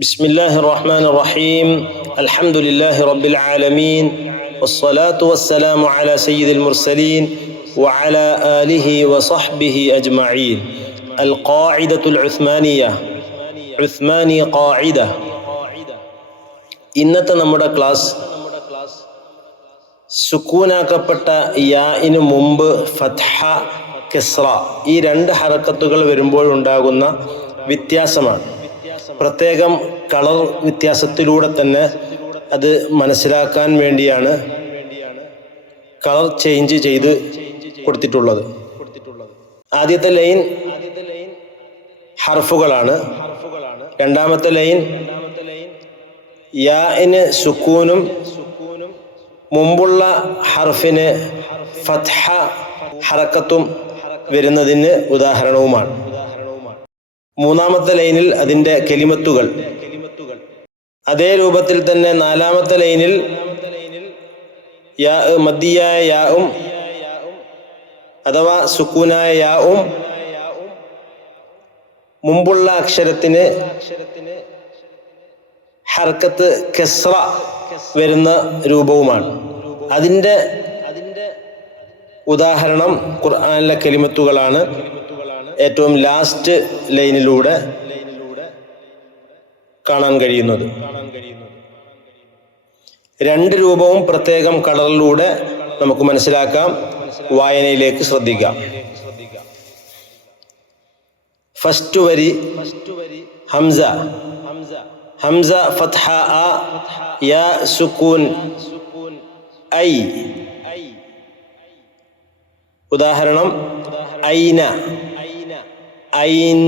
بسم الله الرحمن الرحيم الحمد لله رب العالمين والصلاة والسلام على سيد المرسلين وعلى آله وصحبه أجمعين القاعدة العثمانية عثماني قاعدة ഇന്നത്തെ നമ്മുടെ ക്ലാസ് സുക്കൂനാക്കപ്പെട്ട യാഇന് മുമ്പ് ഫത്ഹ കിസ്ര ഈ രണ്ട് ഹറക്കത്തുകൾ വരുമ്പോഴുണ്ടാകുന്ന വ്യത്യാസമാണ് പ്രത്യേകം കളർ വ്യത്യാസത്തിലൂടെ തന്നെ അത് മനസ്സിലാക്കാൻ വേണ്ടിയാണ് കളർ ചേഞ്ച് ചെയ്ത് കൊടുത്തിട്ടുള്ളത്. ആദ്യത്തെ ലൈൻ ഹർഫുകളാണ്. രണ്ടാമത്തെ ലൈൻ യാന് സുക്കൂനും മുമ്പുള്ള ഹർഫിന് ഫത്ഹ ഹറക്കത്തും വരുന്നതിന് ഉദാഹരണവുമാണ്. മൂന്നാമത്തെ ലൈനിൽ അതിന്റെ കെലിമത്തുകൾ. അതേ രൂപത്തിൽ തന്നെ നാലാമത്തെ ലൈനിൽ യാ മദ്ദിയായ യാവും അഥവാ സുക്കൂനായ യാവും മുമ്പുള്ള അക്ഷരത്തിന് ഹർക്കത്ത് കെസ്ര വരുന്ന രൂപവുമാണ്. അതിന്റെ ഉദാഹരണം ഖുർആാനിലെ കെലിമത്തുകളാണ്. ഏറ്റവും ലാസ്റ്റ് ലൈനിലൂടെ കാണാൻ കഴിയുന്നത്. രണ്ട് രൂപവും പ്രത്യേകം കളറിലൂടെ നമുക്ക് മനസ്സിലാക്കാം. വായനയിലേക്ക് ശ്രദ്ധിക്കാം. ഫസ്റ്റ് വരി ഹംസ. ഹംസ ഫത്ഹ ആ യാ സുക്കൂൻ ഐ. ഉദാഹരണം ഐന. ഐൻ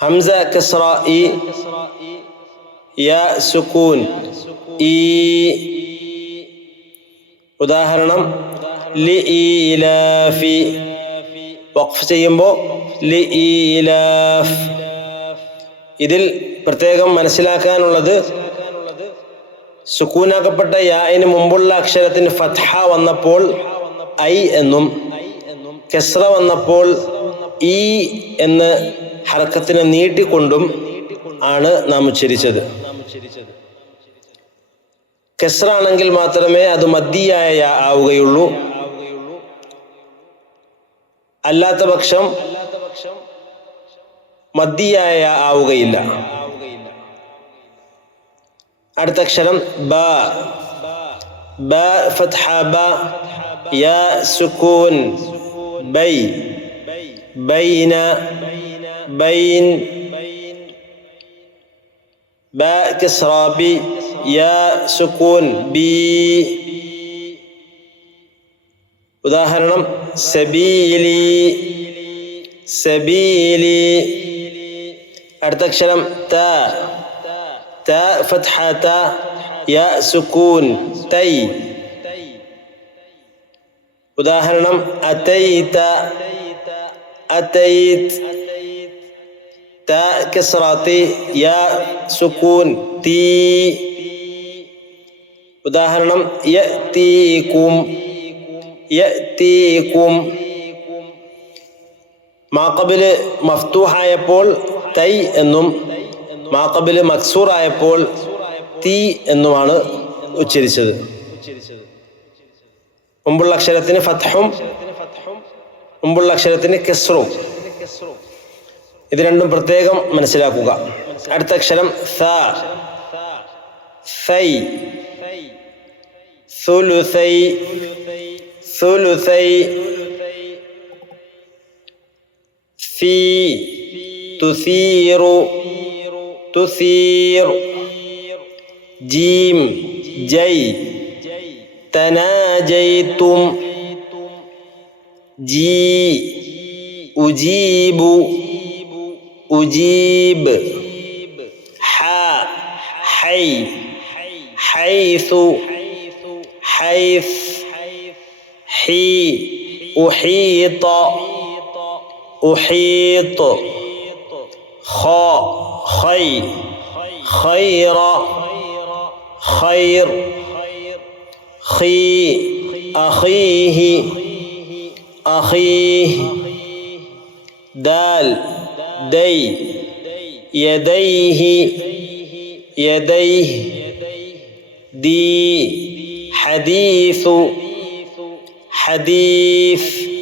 ഹംസ കസ്റ ഇ യാ സുക്കൂൻ ഈ ഉദാഹരണം ലി ഈലാഫി വഖഫ് ചെയ്യുമ്പോൾ ലി ഈലാഫ് ഇതിൽ പ്രത്യേകം മനസ്സിലാക്കാനുള്ളത് സുക്കൂനാക്കപ്പെട്ട യാന് മുമ്പുള്ള അക്ഷരത്തിന് ഫത്ഹ വന്നപ്പോൾ ഐ എന്നും കെസ്ര വന്നപ്പോൾ ഈ എന്ന ഹർക്കത്തിനെ നീട്ടിക്കൊണ്ടും ആണ് നാം ഉച്ചരിച്ചത്. കെസ്റാണെങ്കിൽ മാത്രമേ അത് മദ്യയായ ആവുകയുള്ളൂ. അല്ലാത്ത പക്ഷം മദ്യയായ ആവുകയില്ല. അടുത്ത അക്ഷരം ബ. ബ ഫത്ഹ ബ യാ സുക്കൂൻ ബൈ. ബൈന ബൈൻ ബ കിസ്റ ബി യാ സുക്കൂൻ ബി ഉദാഹരണം സബീലി സബീലി അടുത്ത അക്ഷരം ത ത ഫത്ഹ ത യാ സുക്കൂൻ തൈ ഉദാഹരണം അതൈത അതൈത് تاء കിസ്റാത്തി യാ സുക്കൂൻ تي. ഉദാഹരണം. യതീകും. യതീകും. മാക്കബിൽ മഫ്തൂഹായപ്പോൾ തൈ എന്നും മാക്കബിൽ മക്സൂർ ആയപ്പോൾ തീ എന്നുമാണ് ഉച്ചരിച്ചത്. മുമ്പുള്ള അക്ഷരത്തിന് ഫത്ഹും മുമ്പുള്ള അക്ഷരത്തിന് കെസ്റും. ഇത് രണ്ടും പ്രത്യേകം മനസ്സിലാക്കുക. അടുത്ത അക്ഷരം സ. സൈ. സുലുസൈ. സുലുസൈ. സി. തുസീറു. തുസീർ ജീം. ജൈ. തനാജയിത്തും جي أجيب. أجيب. حا. حي. حيث. حيث. حي. أحيط. أحيط. خا خي. خير. خير. خي. أخيه أخيه دال دي يديه يديه دي حديث حديث